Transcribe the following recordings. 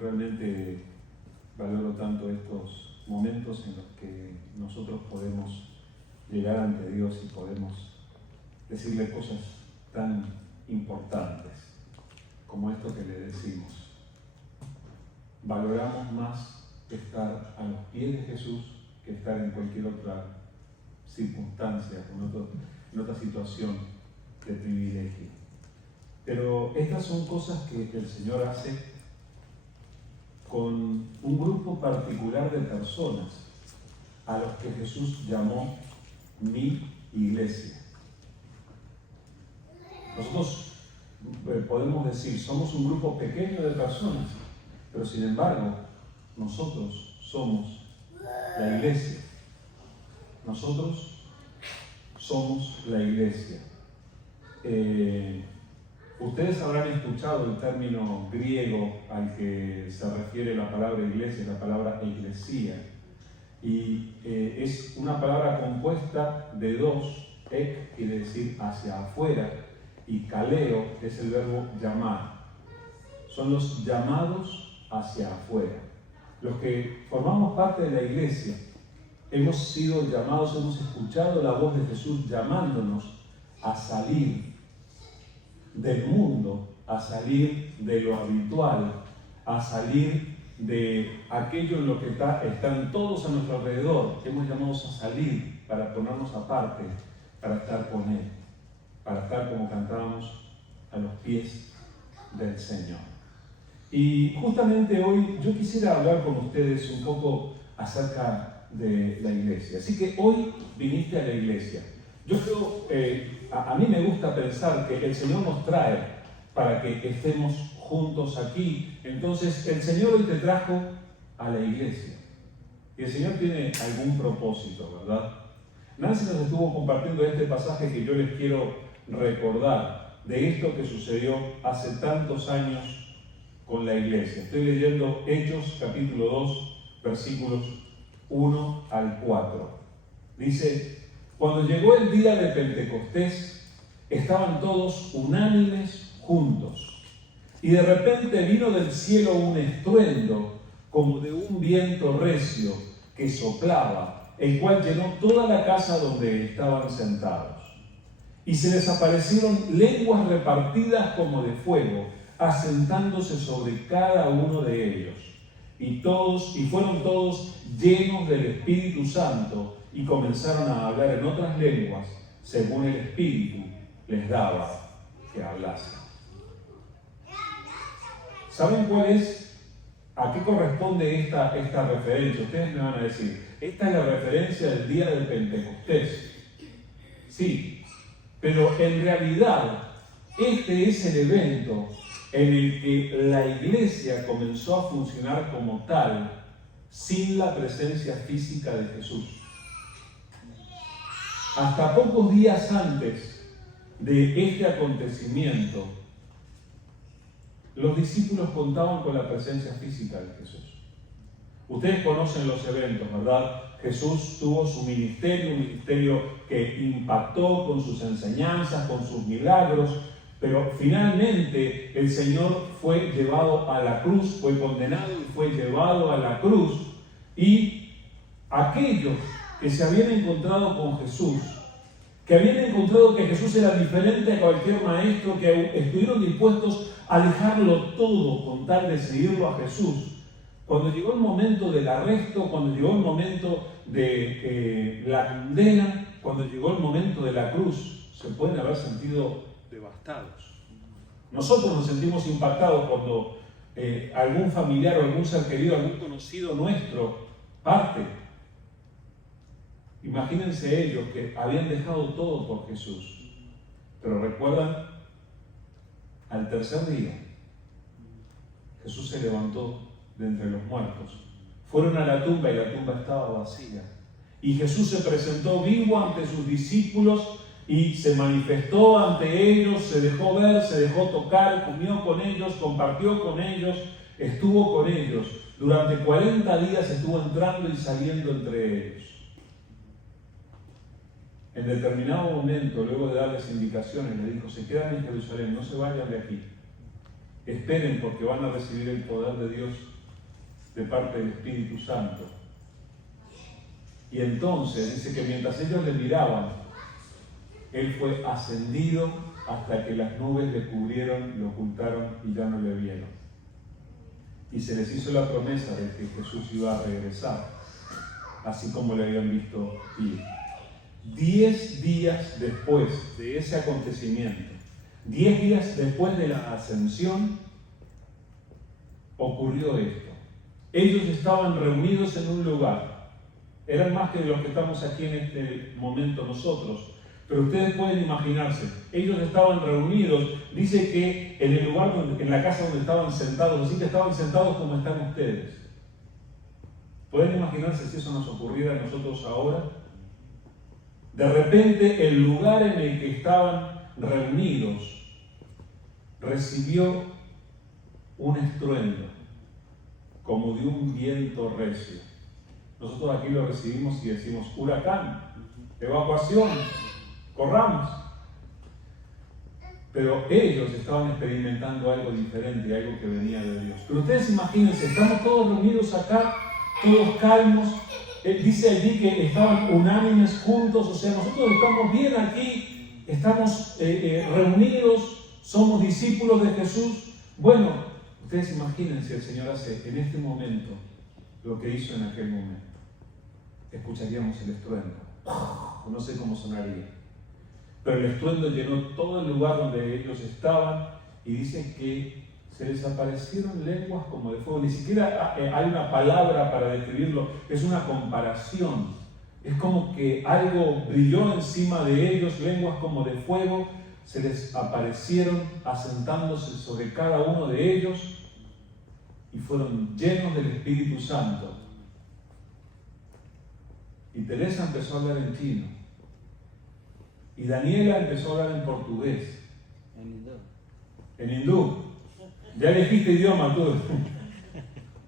realmente valoro tanto estos momentos en los que nosotros podemos llegar ante Dios y podemos decirle cosas tan importantes como esto que le decimos. Valoramos más estar a los pies de Jesús que estar en cualquier otra circunstancia, en otra situación de privilegio. Pero estas son cosas que el Señor hace con un grupo particular de personas a los que Jesús llamó mi iglesia. Nosotros podemos decir, somos un grupo pequeño de personas, pero sin embargo, nosotros somos la iglesia. Nosotros somos la iglesia. Ustedes habrán escuchado el término griego al que se refiere la palabra iglesia, la palabra eclesía. Y es una palabra compuesta de dos, ek quiere decir hacia afuera, y kaleo es el verbo llamar. Son los llamados hacia afuera. Los que formamos parte de la iglesia hemos sido llamados, hemos escuchado la voz de Jesús llamándonos a salir del mundo, a salir de lo habitual, a salir de aquello en lo que están todos a nuestro alrededor. Hemos llamados a salir para ponernos aparte, para estar con Él, para estar como cantábamos a los pies del Señor. Y justamente hoy yo quisiera hablar con ustedes un poco acerca de la iglesia. Así que hoy viniste a la iglesia. Yo creo, a mí me gusta pensar que el Señor nos trae para que estemos juntos aquí. Entonces el Señor hoy te trajo a la iglesia. Y el Señor tiene algún propósito, ¿verdad? Nancy nos estuvo compartiendo este pasaje que yo les quiero recordar, de esto que sucedió hace tantos años con la iglesia. Estoy leyendo Hechos capítulo 2, versículos 1 al 4. Dice: cuando llegó el día de Pentecostés, estaban todos unánimes juntos. Y de repente vino del cielo un estruendo, como de un viento recio que soplaba, el cual llenó toda la casa donde estaban sentados. Y se les aparecieron lenguas repartidas como de fuego, asentándose sobre cada uno de ellos. Y fueron todos llenos del Espíritu Santo y comenzaron a hablar en otras lenguas, según el Espíritu les daba que hablasen. ¿Saben a qué corresponde esta referencia? Ustedes me van a decir, esta es la referencia del día del Pentecostés. Sí, pero en realidad este es el evento en el que la iglesia comenzó a funcionar como tal, sin la presencia física de Jesús. Hasta pocos días antes de este acontecimiento, los discípulos contaban con la presencia física de Jesús. Ustedes conocen los eventos, ¿verdad? Jesús tuvo su ministerio, un ministerio que impactó con sus enseñanzas, con sus milagros, pero finalmente el Señor fue llevado a la cruz, fue condenado y fue llevado a la cruz. Y aquellos que se habían encontrado con Jesús, que habían encontrado que Jesús era diferente a cualquier maestro, que estuvieron dispuestos a dejarlo todo con tal de seguirlo a Jesús, cuando llegó el momento del arresto, cuando llegó el momento de la condena, cuando llegó el momento de la cruz, se pueden haber sentido devastados. Nosotros nos sentimos impactados cuando algún familiar o algún ser querido, algún conocido nuestro parte. Imagínense ellos que habían dejado todo por Jesús. Pero recuerdan, al tercer día, Jesús se levantó de entre los muertos. Fueron a la tumba y la tumba estaba vacía. Y Jesús se presentó vivo ante sus discípulos y se manifestó ante ellos, se dejó ver, se dejó tocar, comió con ellos, compartió con ellos, estuvo con ellos. Durante 40 días estuvo entrando y saliendo entre ellos. En determinado momento, luego de darles indicaciones, le dijo: se quedan en Jerusalén, no se vayan de aquí. Esperen, porque van a recibir el poder de Dios de parte del Espíritu Santo. Y entonces dice que mientras ellos le miraban, Él fue ascendido hasta que las nubes le cubrieron, le ocultaron y ya no le vieron. Y se les hizo la promesa de que Jesús iba a regresar, así como le habían visto ir. 10 días después de ese acontecimiento, 10 días después de la ascensión, ocurrió esto. Ellos estaban reunidos en un lugar. Eran más que los que estamos aquí en este momento nosotros. Pero ustedes pueden imaginarse, ellos estaban reunidos, dice que en el lugar, en la casa donde estaban sentados, así que estaban sentados como están ustedes. ¿Pueden imaginarse si eso nos ocurriera a nosotros ahora? De repente el lugar en el que estaban reunidos recibió un estruendo, como de un viento recio. Nosotros aquí lo recibimos y decimos huracán, evacuación, corramos. Pero ellos estaban experimentando algo diferente, algo que venía de Dios. Pero ustedes imagínense, estamos todos reunidos acá, todos calmos. Dice allí que estaban unánimes juntos, o sea, nosotros estamos bien aquí, estamos reunidos, somos discípulos de Jesús. Bueno, ustedes imagínense, el Señor hace en este momento lo que hizo en aquel momento. Escucharíamos el estruendo, no sé cómo sonaría. Pero el estruendo llenó todo el lugar donde ellos estaban y dice que se les aparecieron lenguas como de fuego. Ni siquiera hay una palabra para describirlo, es una comparación. Es como que algo brilló encima de ellos, lenguas como de fuego, se les aparecieron asentándose sobre cada uno de ellos y fueron llenos del Espíritu Santo. Y Teresa empezó a hablar en chino. Y Daniela empezó a hablar en portugués. En hindú. Ya elegiste idioma tú.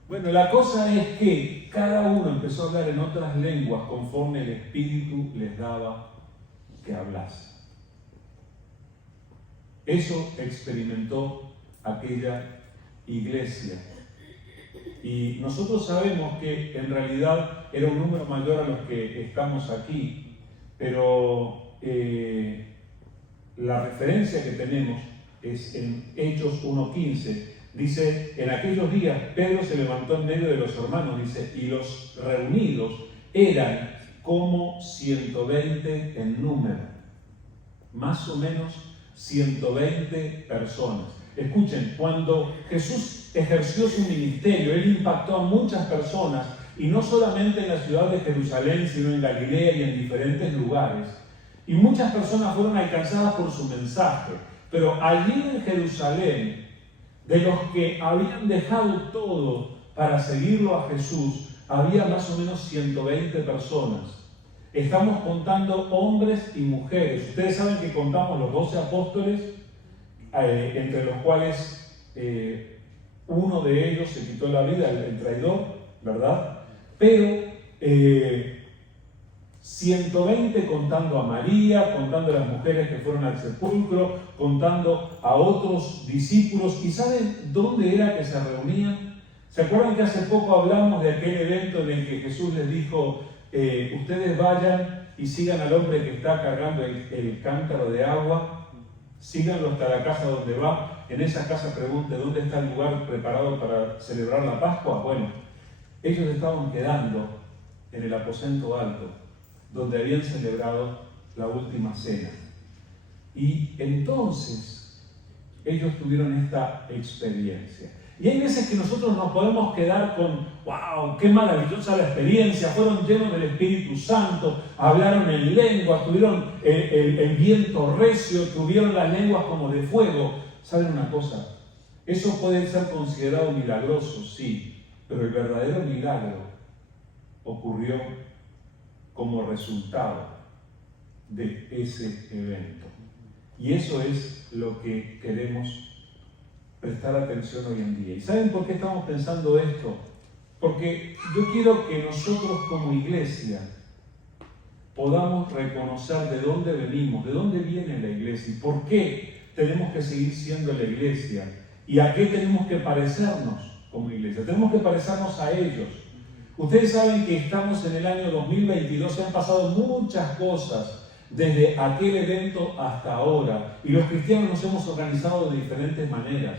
Bueno, la cosa es que cada uno empezó a hablar en otras lenguas conforme el Espíritu les daba que hablase. Eso experimentó aquella iglesia. Y nosotros sabemos que en realidad era un número mayor a los que estamos aquí, pero la referencia que tenemos es en Hechos 1:15. Dice, en aquellos días Pedro se levantó en medio de los hermanos, dice, y los reunidos eran como 120 en número, más o menos 120 personas. Escuchen, cuando Jesús ejerció su ministerio, Él impactó a muchas personas, y no solamente en la ciudad de Jerusalén, sino en Galilea y en diferentes lugares. Y muchas personas fueron alcanzadas por su mensaje, pero allí en Jerusalén, de los que habían dejado todo para seguirlo a Jesús, había más o menos 120 personas. Estamos contando hombres y mujeres. Ustedes saben que contamos los 12 apóstoles, entre los cuales uno de ellos se quitó la vida, el traidor, ¿verdad? Pero 120 contando a María, contando a las mujeres que fueron al sepulcro, contando a otros discípulos. ¿Y saben dónde era que se reunían? ¿Se acuerdan que hace poco hablamos de aquel evento en el que Jesús les dijo, ustedes vayan y sigan al hombre que está cargando el cántaro de agua, síganlo hasta la casa donde va, en esa casa pregunte dónde está el lugar preparado para celebrar la Pascua? Bueno, ellos estaban quedando en el aposento alto, donde habían celebrado la última cena. Y entonces ellos tuvieron esta experiencia. Y hay veces que nosotros nos podemos quedar con, wow, qué maravillosa la experiencia, fueron llenos del Espíritu Santo, hablaron en lenguas, tuvieron el viento recio, tuvieron las lenguas como de fuego. ¿Saben una cosa? Eso puede ser considerado milagroso, sí, pero el verdadero milagro ocurrió como resultado de ese evento. Y eso es lo que queremos prestar atención hoy en día. ¿Y saben por qué estamos pensando esto? Porque yo quiero que nosotros como iglesia podamos reconocer de dónde venimos, de dónde viene la iglesia y por qué tenemos que seguir siendo la iglesia y a qué tenemos que parecernos. como iglesia. Tenemos que parecernos a ellos. Ustedes saben que estamos en el año 2022, se han pasado muchas cosas desde aquel evento hasta ahora. Y los cristianos nos hemos organizado de diferentes maneras.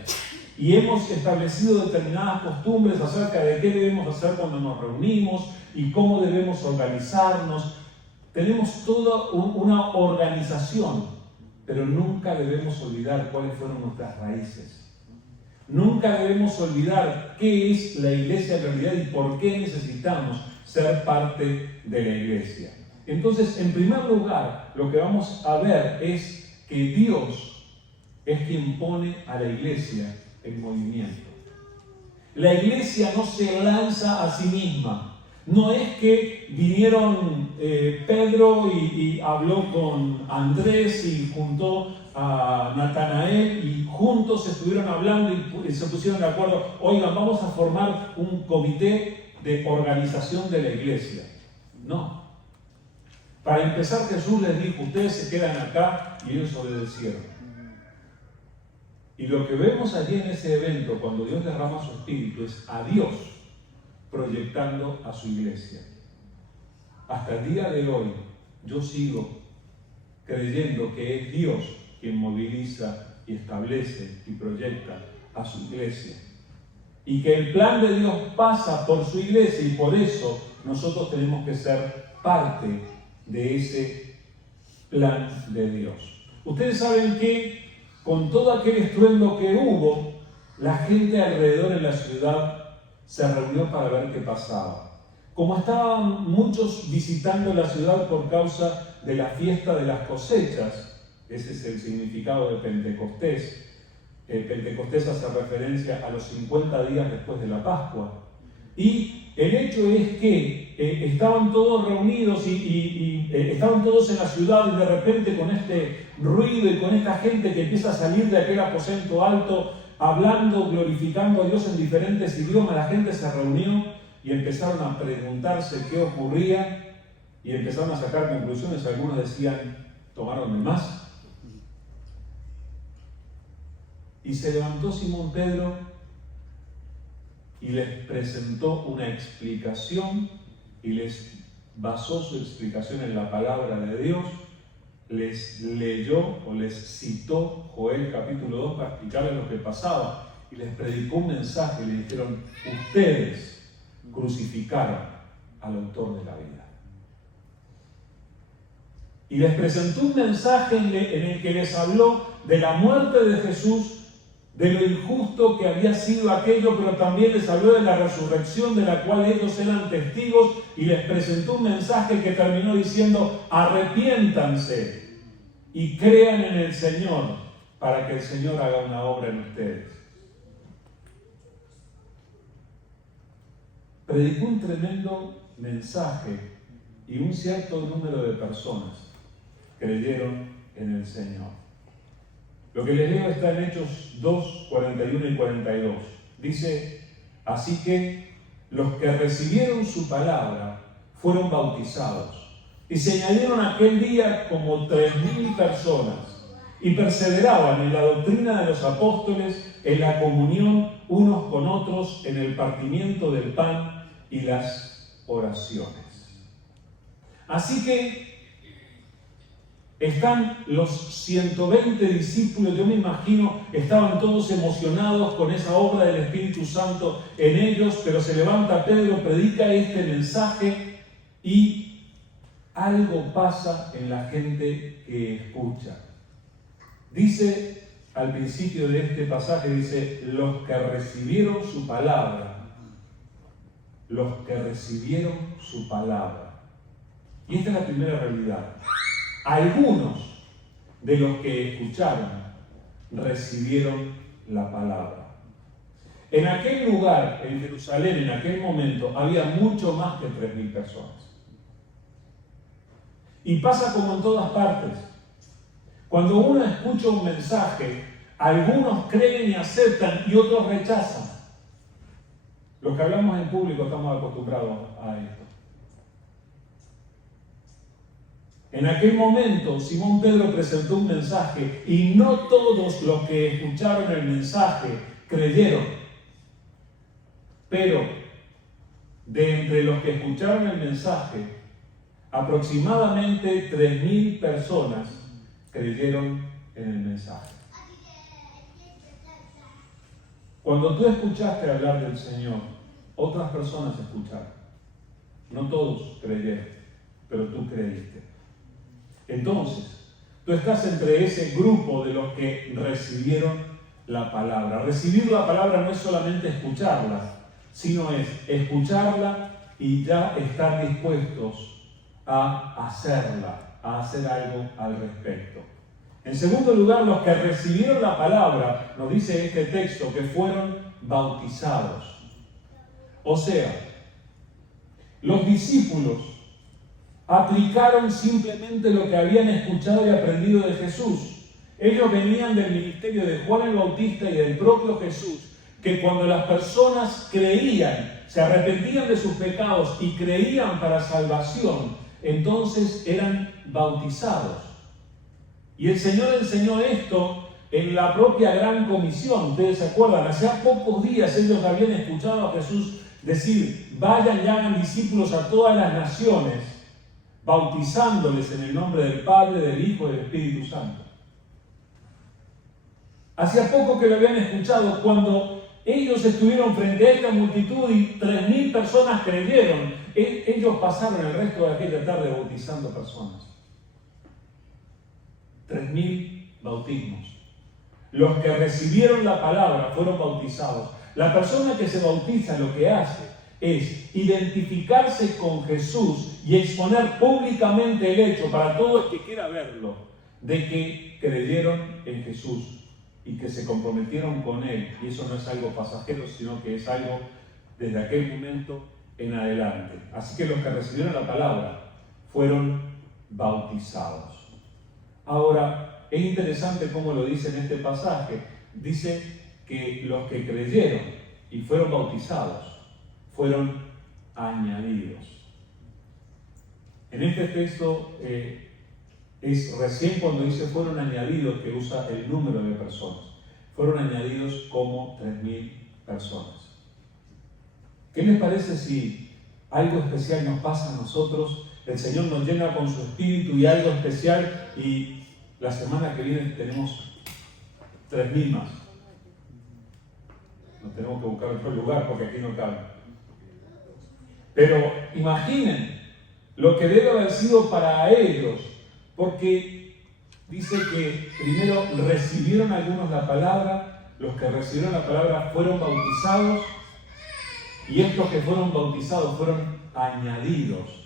Y hemos establecido determinadas costumbres acerca de qué debemos hacer cuando nos reunimos y cómo debemos organizarnos. Tenemos toda una organización, pero nunca debemos olvidar cuáles fueron nuestras raíces. Nunca debemos olvidar qué es la iglesia en realidad y por qué necesitamos ser parte de la iglesia. Entonces, en primer lugar, lo que vamos a ver es que Dios es quien pone a la iglesia en movimiento. La iglesia no se lanza a sí misma. No es que vinieron Pedro y habló con Andrés y juntó a Natanael y juntos estuvieron hablando y se pusieron de acuerdo. Oigan, vamos a formar un comité de organización de la iglesia. No. Para empezar, Jesús les dijo, ustedes se quedan acá, y ellos obedecieron. Y lo que vemos allí en ese evento, cuando Dios derrama su espíritu, es a Dios proyectando a su iglesia. Hasta el día de hoy, yo sigo creyendo que es Dios quien moviliza y establece y proyecta a su iglesia. Y que el plan de Dios pasa por su iglesia y por eso nosotros tenemos que ser parte de ese plan de Dios. Ustedes saben que con todo aquel estruendo que hubo, la gente alrededor en la ciudad se reunió para ver qué pasaba. Como estaban muchos visitando la ciudad por causa de la fiesta de las cosechas, ese es el significado de Pentecostés. El Pentecostés hace referencia a los 50 días después de la Pascua. Y el hecho es que estaban todos reunidos y estaban todos en la ciudad y de repente con este ruido y con esta gente que empieza a salir de aquel aposento alto, hablando, glorificando a Dios en diferentes idiomas, la gente se reunió y empezaron a preguntarse qué ocurría y empezaron a sacar conclusiones. Algunos decían, ¿tomaron de más? Y se levantó Simón Pedro y les presentó una explicación y les basó su explicación en la palabra de Dios. Les leyó o les citó Joel capítulo 2 para explicarles lo que pasaba y les predicó un mensaje y le dijeron, ustedes crucificaron al autor de la vida. Y les presentó un mensaje en el que les habló de la muerte de Jesús, de lo injusto que había sido aquello, pero también les habló de la resurrección de la cual ellos eran testigos y les presentó un mensaje que terminó diciendo, arrepiéntanse y crean en el Señor para que el Señor haga una obra en ustedes. Predicó un tremendo mensaje y un cierto número de personas creyeron en el Señor. Lo que les leo está en Hechos 2, 41 y 42. Dice, así que los que recibieron su palabra fueron bautizados y se añadieron aquel día como 3.000 personas y perseveraban en la doctrina de los apóstoles, en la comunión unos con otros, en el partimiento del pan y las oraciones. Así que están los 120 discípulos, yo me imagino, estaban todos emocionados con esa obra del Espíritu Santo en ellos, pero se levanta Pedro, predica este mensaje y algo pasa en la gente que escucha. Dice al principio de este pasaje, dice, los que recibieron su palabra, los que recibieron su palabra. Y esta es la primera realidad. Algunos de los que escucharon recibieron la palabra. En aquel lugar, en Jerusalén, en aquel momento, había mucho más que 3.000 personas. Y pasa como en todas partes. Cuando uno escucha un mensaje, algunos creen y aceptan y otros rechazan. Los que hablamos en público estamos acostumbrados a esto. En aquel momento, Simón Pedro presentó un mensaje y no todos los que escucharon el mensaje creyeron. Pero de entre los que escucharon el mensaje, aproximadamente 3.000 personas creyeron en el mensaje. Cuando tú escuchaste hablar del Señor, otras personas escucharon. No todos creyeron, pero tú creíste. Entonces, tú estás entre ese grupo de los que recibieron la palabra. Recibir la palabra no es solamente escucharla, sino es escucharla y ya estar dispuestos a hacerla, a hacer algo al respecto. En segundo lugar, los que recibieron la palabra, nos dice este texto, que fueron bautizados. O sea, los discípulos aplicaron simplemente lo que habían escuchado y aprendido de Jesús. Ellos venían del ministerio de Juan el Bautista y del propio Jesús, que cuando las personas creían, se arrepentían de sus pecados y creían para salvación, entonces eran bautizados. Y el Señor enseñó esto en la propia Gran Comisión. Ustedes se acuerdan, hace pocos días ellos habían escuchado a Jesús decir: vayan y hagan discípulos a todas las naciones, bautizándoles en el nombre del Padre, del Hijo y del Espíritu Santo. Hacía poco que lo habían escuchado, cuando ellos estuvieron frente a esta multitud y 3.000 personas creyeron. Ellos pasaron el resto de aquella tarde bautizando personas. 3.000 bautismos. Los que recibieron la palabra fueron bautizados. La persona que se bautiza lo que hace es identificarse con Jesús y exponer públicamente el hecho para todo el que quiera verlo, de que creyeron en Jesús y que se comprometieron con Él. Y eso no es algo pasajero, sino que es algo desde aquel momento en adelante. Así que los que recibieron la palabra fueron bautizados. Ahora, es interesante cómo lo dice en este pasaje. Dice que los que creyeron y fueron bautizados fueron añadidos. En este texto es recién cuando dice fueron añadidos que usa el número de personas. Fueron añadidos como 3.000 personas. ¿Qué les parece si algo especial nos pasa a nosotros? El Señor nos llena con su espíritu y algo especial, y la semana que viene tenemos 3.000 más. Nos tenemos que buscar otro lugar porque aquí no cabe. Pero imaginen lo que debe haber sido para ellos, porque dice que primero recibieron algunos la palabra, los que recibieron la palabra fueron bautizados, y estos que fueron bautizados fueron añadidos.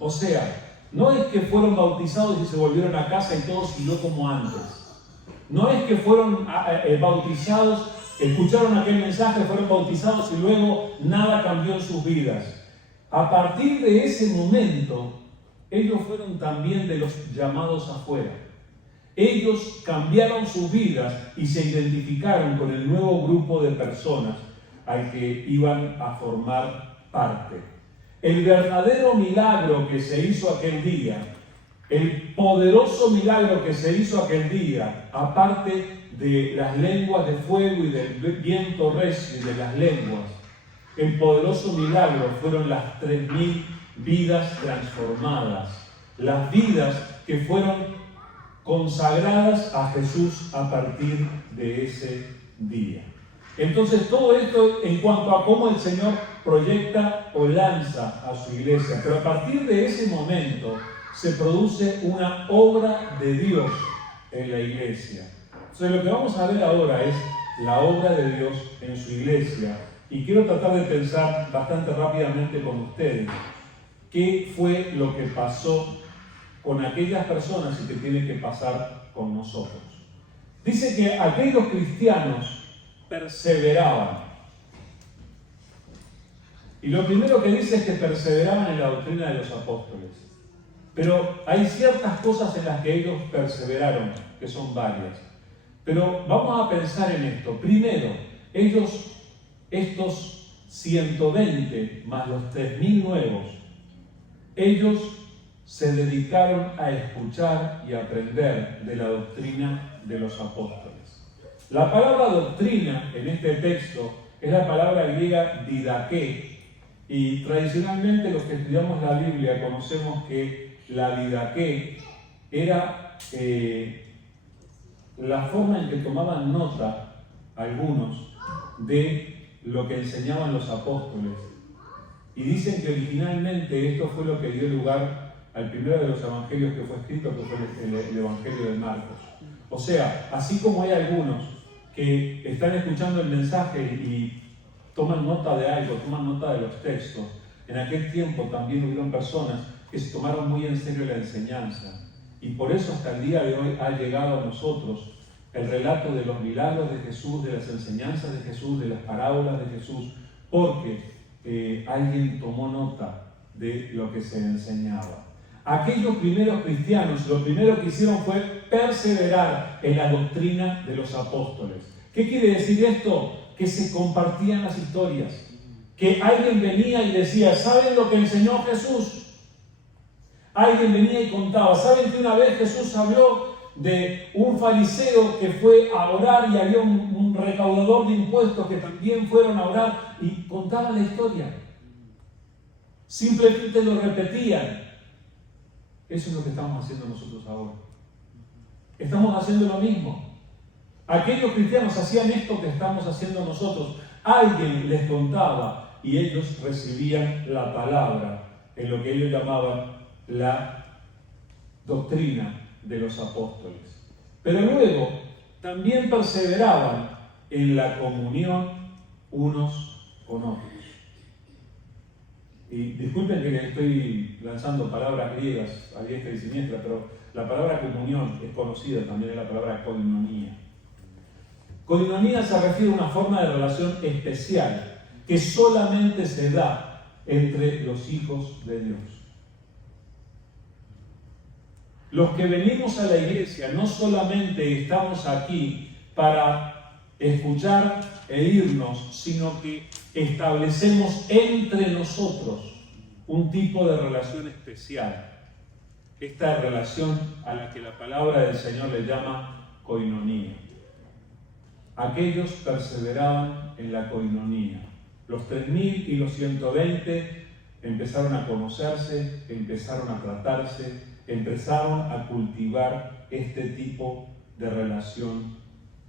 O sea, no es que fueron bautizados y se volvieron a casa y todo siguió como antes. No es que fueron bautizados, escucharon aquel mensaje, fueron bautizados y luego nada cambió en sus vidas. A partir de ese momento, ellos fueron también de los llamados afuera. Ellos cambiaron sus vidas y se identificaron con el nuevo grupo de personas al que iban a formar parte. El verdadero milagro que se hizo aquel día, el poderoso milagro que se hizo aquel día, aparte de las lenguas de fuego y del viento recio y de las lenguas, el poderoso milagro fueron las 3.000 vidas transformadas, las vidas que fueron consagradas a Jesús a partir de ese día. Entonces, todo esto en cuanto a cómo el Señor proyecta o lanza a su iglesia. Pero a partir de ese momento se produce una obra de Dios en la iglesia. Entonces, lo que vamos a ver ahora es la obra de Dios en su iglesia. Y quiero tratar de pensar bastante rápidamente con ustedes qué fue lo que pasó con aquellas personas y que tiene que pasar con nosotros. Dice que aquellos cristianos perseveraban. Y lo primero que dice es que perseveraban en la doctrina de los apóstoles. Pero hay ciertas cosas en las que ellos perseveraron, que son varias. Pero vamos a pensar en esto. Primero, estos 120 más los 3.000 nuevos, ellos se dedicaron a escuchar y aprender de la doctrina de los apóstoles. La palabra doctrina en este texto es la palabra griega didaqué. Y tradicionalmente los que estudiamos la Biblia conocemos que la didaqué era la forma en que tomaban nota algunos de lo que enseñaban los apóstoles. Y dicen que originalmente esto fue lo que dio lugar al primero de los evangelios que fue escrito, que fue el Evangelio de Marcos. O sea, así como hay algunos que están escuchando el mensaje y toman nota de algo, toman nota de los textos, en aquel tiempo también hubieron personas que se tomaron muy en serio la enseñanza. Y por eso hasta el día de hoy ha llegado a nosotros el relato de los milagros de Jesús, de las enseñanzas de Jesús, de las parábolas de Jesús, porque alguien tomó nota de lo que se enseñaba. Aquellos primeros cristianos, lo primero que hicieron fue perseverar en la doctrina de los apóstoles. ¿Qué quiere decir esto? Que se compartían las historias, que alguien venía y decía, ¿saben lo que enseñó Jesús? Alguien venía y contaba, ¿saben que una vez Jesús habló de un fariseo que fue a orar y había un recaudador de impuestos que también fueron a orar y contaban la historia? Simplemente lo repetían. Eso es lo que estamos haciendo nosotros ahora. Estamos haciendo lo mismo. Aquellos cristianos hacían esto que estamos haciendo nosotros. Alguien les contaba y ellos recibían la palabra en lo que ellos llamaban la doctrina de los apóstoles. Pero luego también perseveraban en la comunión unos con otros. Y disculpen que les estoy lanzando palabras griegas a diestra y siniestra, pero la palabra comunión es conocida también, es la palabra koinonía. Koinonía se refiere a una forma de relación especial que solamente se da entre los hijos de Dios. Los que venimos a la iglesia no solamente estamos aquí para escuchar e irnos, sino que establecemos entre nosotros un tipo de relación especial. Esta relación a la que la palabra del Señor le llama koinonía. Aquellos perseveraban en la koinonía. Los 3000 y los 120 empezaron a conocerse, empezaron a tratarse, empezaron a cultivar este tipo de relación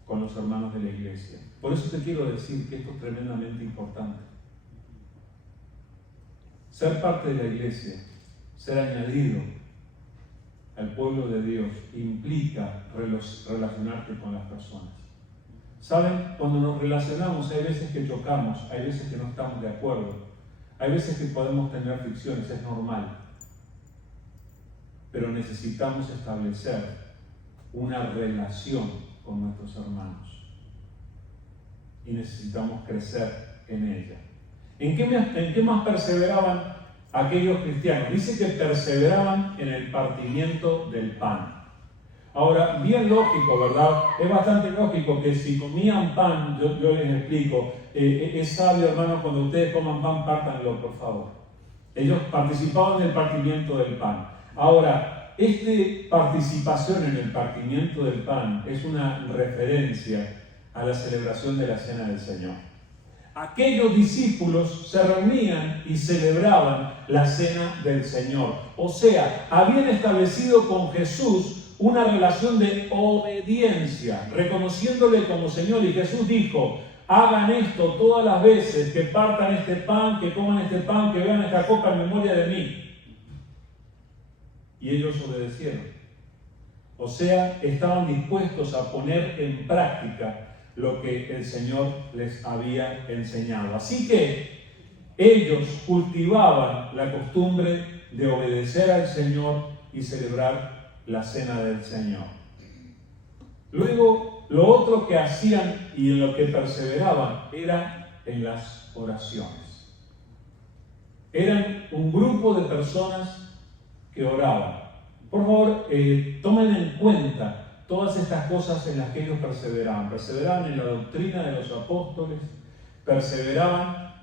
con los hermanos de la iglesia. Por eso te quiero decir que esto es tremendamente importante. Ser parte de la iglesia, ser añadido al pueblo de Dios, implica relacionarte con las personas. ¿Saben? Cuando nos relacionamos hay veces que chocamos, hay veces que no estamos de acuerdo, hay veces que podemos tener fricciones, es normal. Pero necesitamos establecer una relación con nuestros hermanos y necesitamos crecer en ella. ¿En qué más perseveraban aquellos cristianos? Dice que perseveraban en el partimiento del pan. Ahora, bien lógico, ¿verdad? Es bastante lógico que si comían pan, yo les explico, es sabio, hermanos, cuando ustedes coman pan, pártanlo, por favor. Ellos participaban en el partimiento del pan. Ahora, esta participación en el partimiento del pan es una referencia a la celebración de la Cena del Señor. Aquellos discípulos se reunían y celebraban la Cena del Señor. O sea, habían establecido con Jesús una relación de obediencia, reconociéndole como Señor. Y Jesús dijo, hagan esto todas las veces que partan este pan, que coman este pan, que beban esta copa en memoria de mí. Y ellos obedecieron. O sea, estaban dispuestos a poner en práctica lo que el Señor les había enseñado. Así que ellos cultivaban la costumbre de obedecer al Señor y celebrar la Cena del Señor. Luego, lo otro que hacían y en lo que perseveraban era en las oraciones. Eran un grupo de personas que oraban. Por favor, tomen en cuenta todas estas cosas en las que ellos perseveraban. Perseveraban en la doctrina de los apóstoles, perseveraban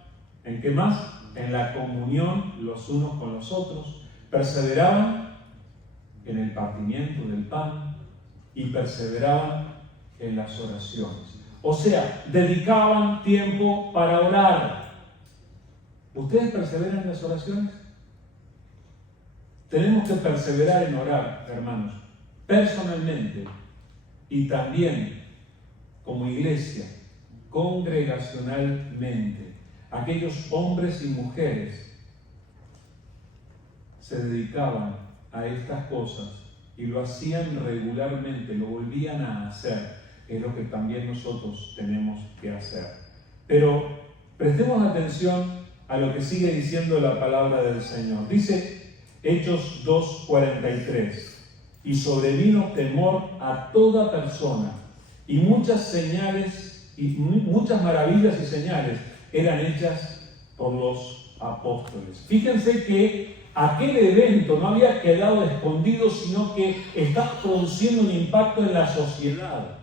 ¿en qué más? En la comunión los unos con los otros, perseveraban en el partimiento del pan y perseveraban en las oraciones. O sea, dedicaban tiempo para orar. ¿Ustedes perseveran en las oraciones? Tenemos que perseverar en orar, hermanos, personalmente y también como iglesia, congregacionalmente. Aquellos hombres y mujeres se dedicaban a estas cosas y lo hacían regularmente, lo volvían a hacer. Es lo que también nosotros tenemos que hacer. Pero prestemos atención a lo que sigue diciendo la palabra del Señor. Dice Hechos 2:43: y sobrevino temor a toda persona, y muchas señales y muchas maravillas y señales eran hechas por los apóstoles. Fíjense que aquel evento no había quedado escondido, sino que está produciendo un impacto en la sociedad.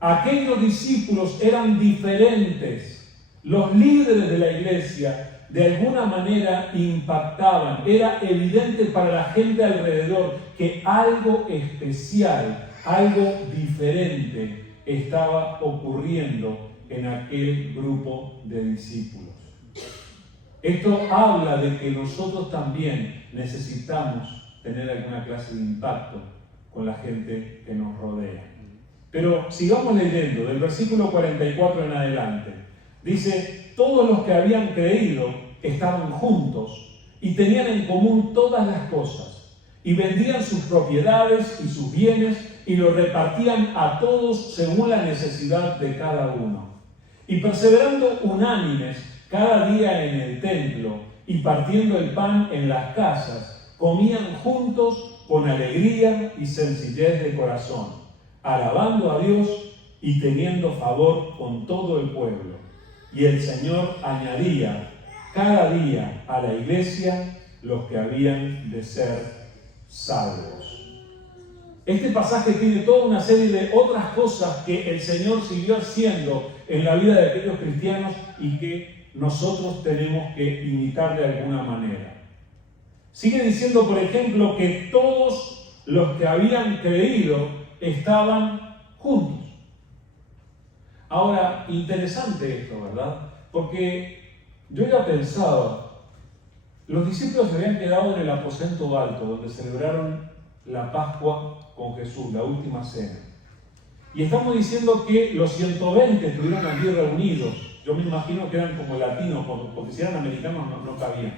Aquellos discípulos eran diferentes. Los líderes de la iglesia de alguna manera impactaban. Era evidente para la gente alrededor que algo especial, algo diferente estaba ocurriendo en aquel grupo de discípulos. Esto habla de que nosotros también necesitamos tener alguna clase de impacto con la gente que nos rodea. Pero sigamos leyendo, del versículo 44 en adelante. Dice: todos los que habían creído estaban juntos y tenían en común todas las cosas, y vendían sus propiedades y sus bienes y los repartían a todos según la necesidad de cada uno. Y perseverando unánimes cada día en el templo y partiendo el pan en las casas, comían juntos con alegría y sencillez de corazón, alabando a Dios y teniendo favor con todo el pueblo. Y el Señor añadía cada día a la iglesia los que habían de ser salvos. Este pasaje tiene toda una serie de otras cosas que el Señor siguió haciendo en la vida de aquellos cristianos y que nosotros tenemos que imitar de alguna manera. Sigue diciendo, por ejemplo, que todos los que habían creído estaban juntos. Ahora, interesante esto, ¿verdad? Porque yo ya pensaba, los discípulos se habían quedado en el aposento alto, donde celebraron la Pascua con Jesús, la última cena. Y estamos diciendo que los 120 estuvieron allí reunidos. Yo me imagino que eran como latinos, porque si eran americanos no cabían.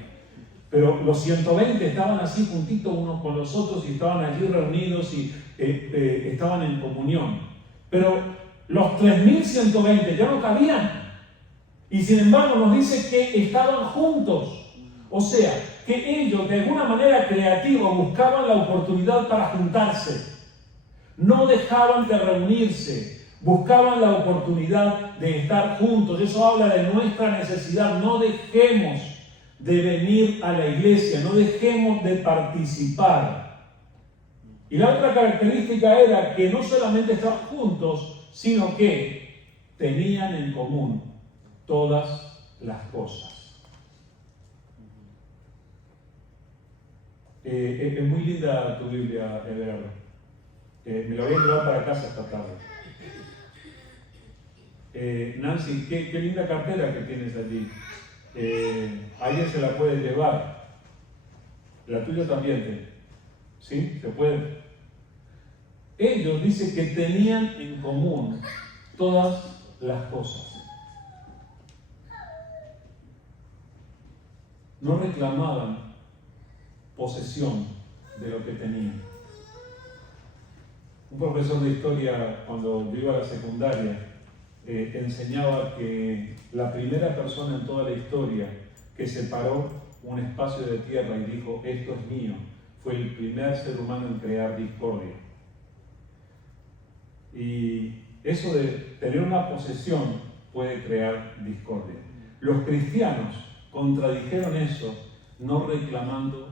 Pero los 120 estaban así juntitos unos con los otros y estaban allí reunidos y estaban en comunión. Pero los 3.120 ya no cabían. Y sin embargo nos dice que estaban juntos. O sea, que ellos de alguna manera creativa buscaban la oportunidad para juntarse. No dejaban de reunirse, buscaban la oportunidad de estar juntos. Eso habla de nuestra necesidad. No dejemos de venir a la iglesia, no dejemos de participar. Y la otra característica era que no solamente estaban juntos, sino que tenían en común todas las cosas. Es muy linda tu Biblia, Everardo. Me la voy a llevar para casa esta tarde. Nancy, qué linda cartera que tienes allí. Alguien se la puede llevar. La tuya también. ¿Sí? ¿Se puede? Ellos dicen que tenían en común todas las cosas. No reclamaban posesión de lo que tenían. Un profesor de historia, cuando yo iba a la secundaria, enseñaba que la primera persona en toda la historia que separó un espacio de tierra y dijo, esto es mío, fue el primer ser humano en crear discordia. Y eso de tener una posesión puede crear discordia. Los cristianos contradijeron eso, no reclamando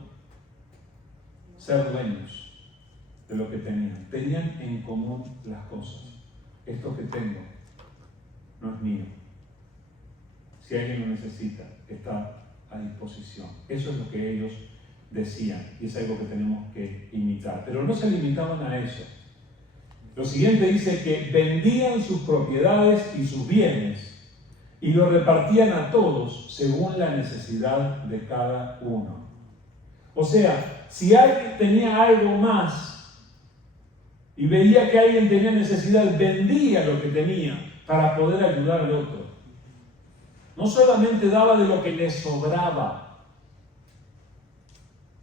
ser dueños de lo que tenían. Tenían en común las cosas. Esto que tengo no es mío. Si alguien lo necesita, está a disposición. Eso es lo que ellos decían y es algo que tenemos que imitar. Pero no se limitaban a eso. Lo siguiente dice que vendían sus propiedades y sus bienes y lo repartían a todos según la necesidad de cada uno. O sea, si alguien tenía algo más y veía que alguien tenía necesidad, vendía lo que tenía para poder ayudar al otro. No solamente daba de lo que le sobraba,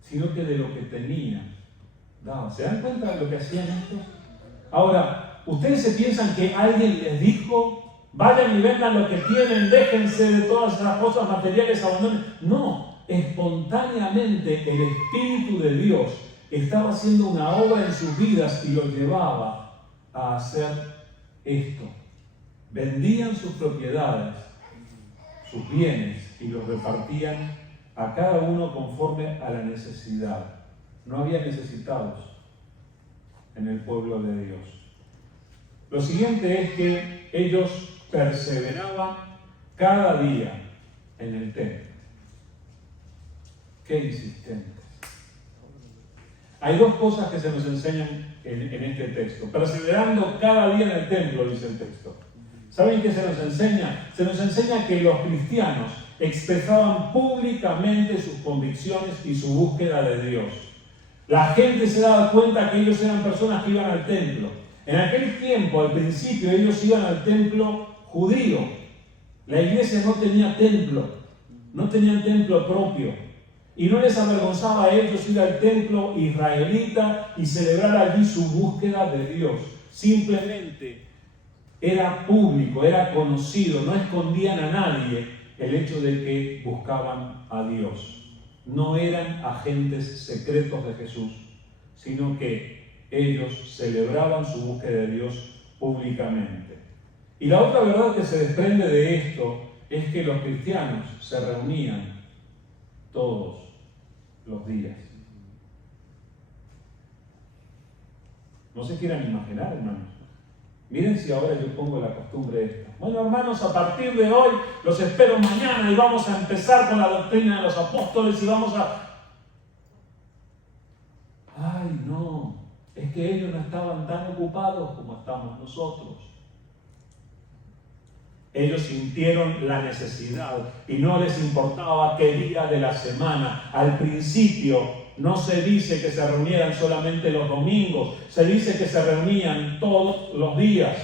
sino que de lo que tenía daba. ¿Se dan cuenta de lo que hacían estos? Ahora, ¿ustedes se piensan que alguien les dijo, vayan y vendan lo que tienen, déjense de todas esas cosas materiales, abandonen? No, espontáneamente el Espíritu de Dios estaba haciendo una obra en sus vidas y los llevaba a hacer esto. Vendían sus propiedades, sus bienes y los repartían a cada uno conforme a la necesidad. No había necesitados en el pueblo de Dios. Lo siguiente es que ellos perseveraban cada día en el templo. Qué insistentes. Hay dos cosas que se nos enseñan en este texto. Perseverando cada día en el templo, dice el texto. ¿Saben qué se nos enseña? Se nos enseña que los cristianos expresaban públicamente sus convicciones y su búsqueda de Dios. La gente se daba cuenta que ellos eran personas que iban al templo. En aquel tiempo, al principio, ellos iban al templo judío. La iglesia no tenía templo, no tenían templo propio. Y no les avergonzaba a ellos ir al templo israelita y celebrar allí su búsqueda de Dios. Simplemente era público, era conocido, no escondían a nadie el hecho de que buscaban a Dios. No eran agentes secretos de Jesús, sino que ellos celebraban su búsqueda de Dios públicamente. Y la otra verdad que se desprende de esto es que los cristianos se reunían todos los días. No se quieran imaginar, hermanos. Miren si ahora yo pongo la costumbre esta. Bueno, hermanos, a partir de hoy los espero mañana y vamos a empezar con la doctrina de los apóstoles y vamos a... Ay, no. Es que ellos no estaban tan ocupados como estamos nosotros. Ellos sintieron la necesidad y no les importaba qué día de la semana. Al principio no se dice que se reunieran solamente los domingos, se dice que se reunían todos los días.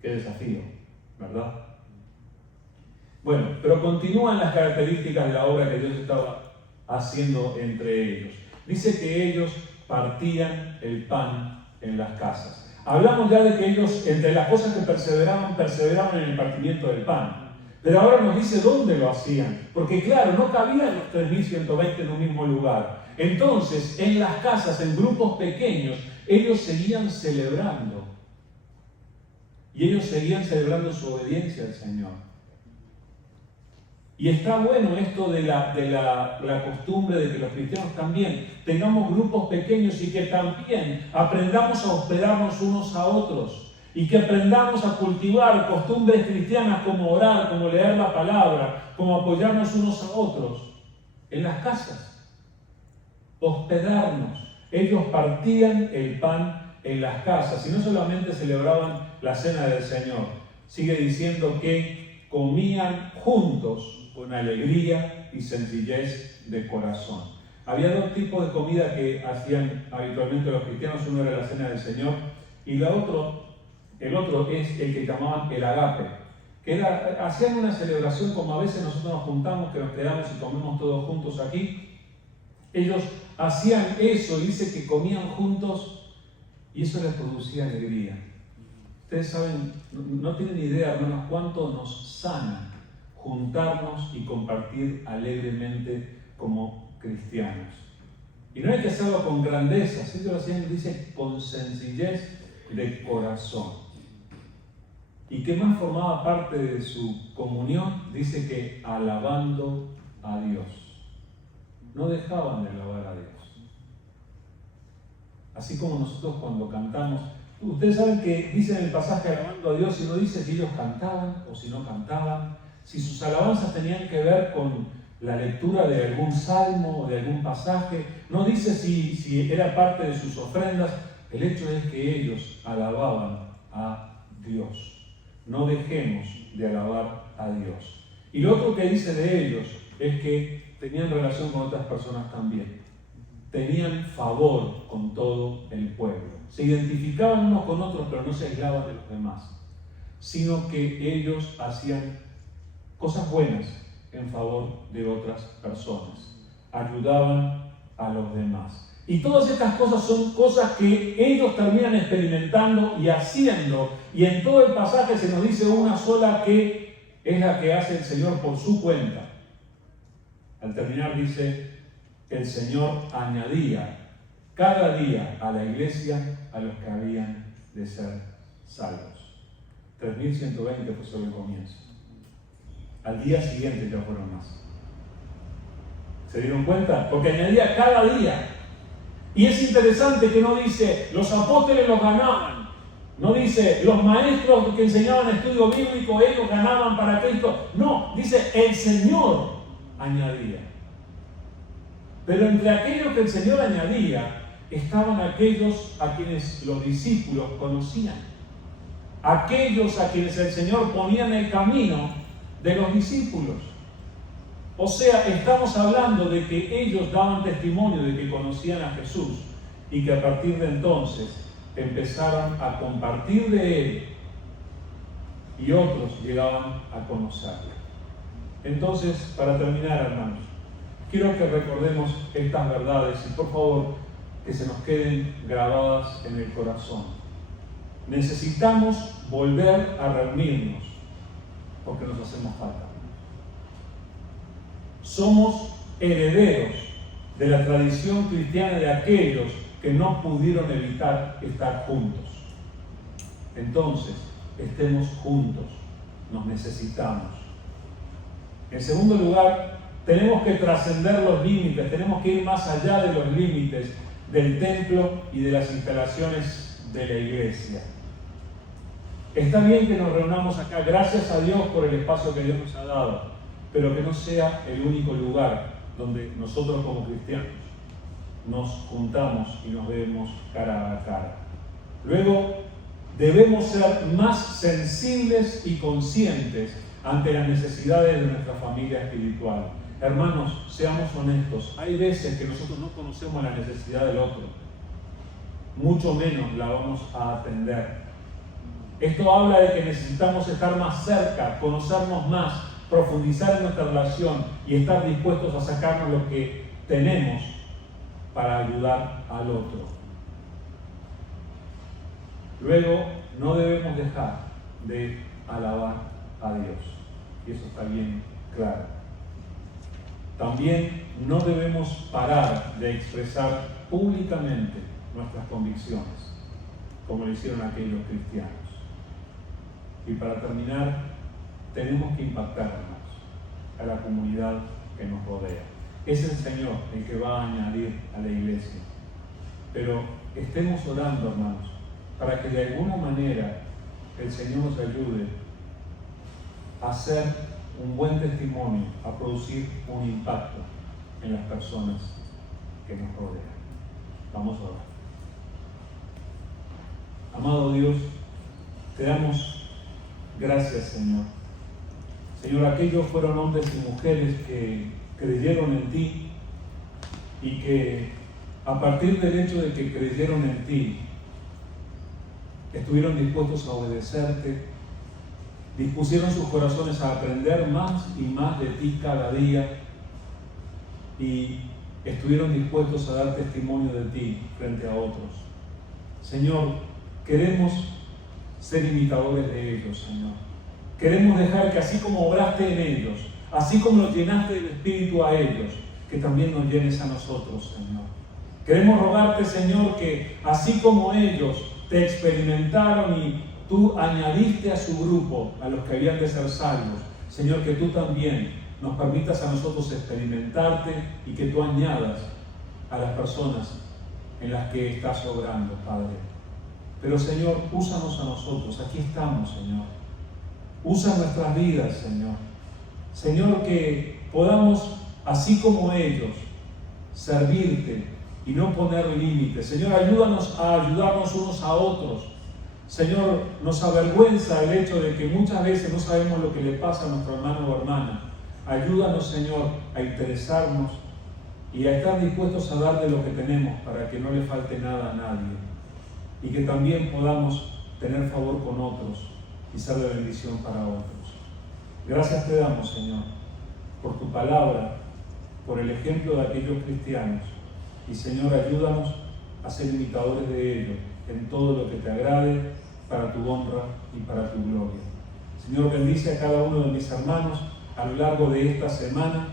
Qué desafío, ¿verdad? Bueno, pero continúan las características de la obra que Dios estaba haciendo entre ellos. Dice que ellos partían el pan en las casas. Hablamos ya de que ellos, entre las cosas que perseveraban en el partimiento del pan. Pero ahora nos dice dónde lo hacían. Porque claro, no cabían los 3.120 en un mismo lugar. Entonces, en las casas, en grupos pequeños, ellos seguían celebrando. Y ellos seguían celebrando su obediencia al Señor. Y está bueno esto de la costumbre de que los cristianos también tengamos grupos pequeños y que también aprendamos a hospedarnos unos a otros y que aprendamos a cultivar costumbres cristianas como orar, como leer la palabra, como apoyarnos unos a otros en las casas, hospedarnos. Ellos partían el pan en las casas y no solamente celebraban la cena del Señor, sigue diciendo que comían juntos con alegría y sencillez de corazón. Había dos tipos de comida que hacían habitualmente los cristianos. Uno era la cena del Señor y el otro es el que llamaban el agape, que hacían una celebración como a veces nosotros nos juntamos, que nos quedamos y comemos todos juntos aquí. Ellos hacían eso y dice que comían juntos y eso les producía alegría. Ustedes saben, no tienen idea, hermanos, cuánto nos sana juntarnos y compartir alegremente como cristianos. Y no hay que hacerlo con grandeza, ellos lo hacían, dice, con sencillez de corazón. ¿Y qué más formaba parte de su comunión? Dice que alabando a Dios. No dejaban de alabar a Dios. Así como nosotros cuando cantamos, ustedes saben que dice en el pasaje alabando a Dios y no dice si ellos cantaban o si no cantaban, si sus alabanzas tenían que ver con la lectura de algún salmo o de algún pasaje, no dice si era parte de sus ofrendas. El hecho es que ellos alababan a Dios. No dejemos de alabar a Dios. Y lo otro que dice de ellos es que tenían relación con otras personas también. Tenían favor con todo el pueblo. Se identificaban unos con otros, pero no se aislaban de los demás, sino que ellos hacían cosas buenas en favor de otras personas. Ayudaban a los demás. Y todas estas cosas son cosas que ellos terminan experimentando y haciendo. Y en todo el pasaje se nos dice una sola que es la que hace el Señor por su cuenta. Al terminar dice, el Señor añadía cada día a la iglesia a los que habían de ser salvos. 3.120 fue solo el comienzo. Al día siguiente ya fueron más. ¿Se dieron cuenta? Porque añadía cada día. Y es interesante que no dice, los apóstoles los ganaban. No dice, los maestros que enseñaban estudio bíblico, ellos ganaban para Cristo. No, dice, el Señor añadía. Pero entre aquellos que el Señor añadía, estaban aquellos a quienes los discípulos conocían. Aquellos a quienes el Señor ponía en el camino de los discípulos. O sea, estamos hablando de que ellos daban testimonio de que conocían a Jesús y que a partir de entonces empezaron a compartir de Él y otros llegaban a conocerlo. Entonces, para terminar, hermanos, quiero que recordemos estas verdades y por favor que se nos queden grabadas en el corazón. Necesitamos volver a reunirnos porque nos hacemos falta. Somos herederos de la tradición cristiana de aquellos que no pudieron evitar estar juntos. Entonces, estemos juntos, nos necesitamos. En segundo lugar, tenemos que trascender los límites, tenemos que ir más allá de los límites del templo y de las instalaciones de la iglesia. Está bien que nos reunamos acá, gracias a Dios por el espacio que Dios nos ha dado, pero que no sea el único lugar donde nosotros como cristianos nos juntamos y nos vemos cara a cara. Luego, debemos ser más sensibles y conscientes ante las necesidades de nuestra familia espiritual. Hermanos, seamos honestos, hay veces que nosotros no conocemos la necesidad del otro, mucho menos la vamos a atender. Esto habla de que necesitamos estar más cerca, conocernos más, profundizar en nuestra relación y estar dispuestos a sacarnos lo que tenemos para ayudar al otro. Luego, no debemos dejar de alabar a Dios, y eso está bien claro. También no debemos parar de expresar públicamente nuestras convicciones, como lo hicieron aquellos cristianos. Y para terminar, tenemos que impactar, hermanos, a la comunidad que nos rodea. Es el Señor el que va a añadir a la iglesia. Pero estemos orando, hermanos, para que de alguna manera el Señor nos ayude a hacer un buen testimonio, a producir un impacto en las personas que nos rodean. Vamos a orar. Amado Dios, te damos gracias, Señor. Señor, aquellos fueron hombres y mujeres que creyeron en ti y que a partir del hecho de que creyeron en ti, estuvieron dispuestos a obedecerte, dispusieron sus corazones a aprender más y más de ti cada día y estuvieron dispuestos a dar testimonio de ti frente a otros. Señor, queremos ser imitadores de ellos, Señor. Queremos dejar que así como obraste en ellos, así como los llenaste del Espíritu a ellos, que también nos llenes a nosotros, Señor. Queremos rogarte, Señor, que así como ellos te experimentaron y tú añadiste a su grupo a los que habían de ser salvos, Señor, que tú también nos permitas a nosotros experimentarte y que tú añadas a las personas en las que estás obrando, Padre. Pero, Señor, úsanos a nosotros. Aquí estamos, Señor. Usa nuestras vidas, Señor. Señor, que podamos así como ellos, servirte y no poner límites. Señor, ayúdanos a ayudarnos unos a otros. Señor, nos avergüenza el hecho de que muchas veces no sabemos lo que le pasa a nuestro hermano o hermana. Ayúdanos, Señor, a interesarnos y a estar dispuestos a dar de lo que tenemos para que no le falte nada a nadie. Y que también podamos tener favor con otros y ser de bendición para otros. Gracias te damos, Señor, por tu palabra, por el ejemplo de aquellos cristianos. Y, Señor, ayúdanos a ser imitadores de ellos en todo lo que te agrade, para tu honra y para tu gloria. Señor, bendice a cada uno de mis hermanos a lo largo de esta semana.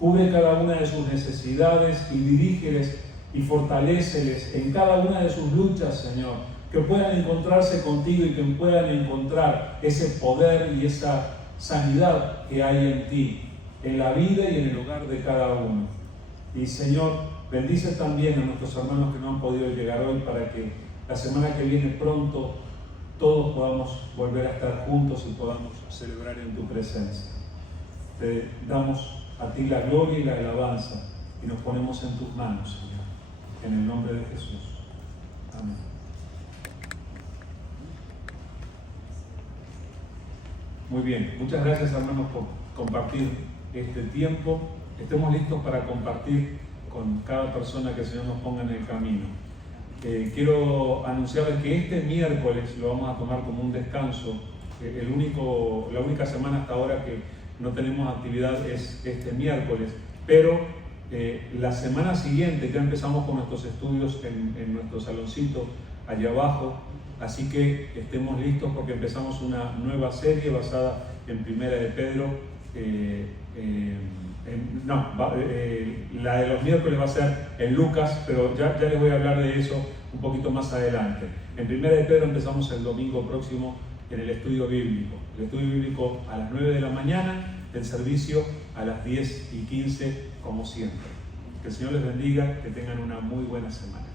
Cubre cada una de sus necesidades y dirígeles y fortaléceles en cada una de sus luchas, Señor. Que puedan encontrarse contigo y que puedan encontrar ese poder y esa sanidad que hay en ti, en la vida y en el hogar de cada uno. Y, Señor, bendice también a nuestros hermanos que no han podido llegar hoy, para que la semana que viene pronto todos podamos volver a estar juntos y podamos celebrar en tu presencia. Te damos a ti la gloria y la alabanza y nos ponemos en tus manos, Señor, en el nombre de Jesús. Amén. Muy bien, muchas gracias, hermanos, por compartir este tiempo. Estemos listos para compartir con cada persona que el Señor nos ponga en el camino. Quiero anunciarles que este miércoles lo vamos a tomar como un descanso. La única semana hasta ahora que no tenemos actividad es este miércoles, pero la semana siguiente ya empezamos con nuestros estudios en nuestro saloncito allá abajo, así que estemos listos porque empezamos una nueva serie basada en Primera de Pedro. La de los miércoles va a ser en Lucas, pero ya les voy a hablar de eso un poquito más adelante. En Primera de Pedro empezamos el domingo próximo en el estudio bíblico. El estudio bíblico a las 9 de la mañana, el servicio a las 10:15, como siempre. Que el Señor les bendiga, que tengan una muy buena semana.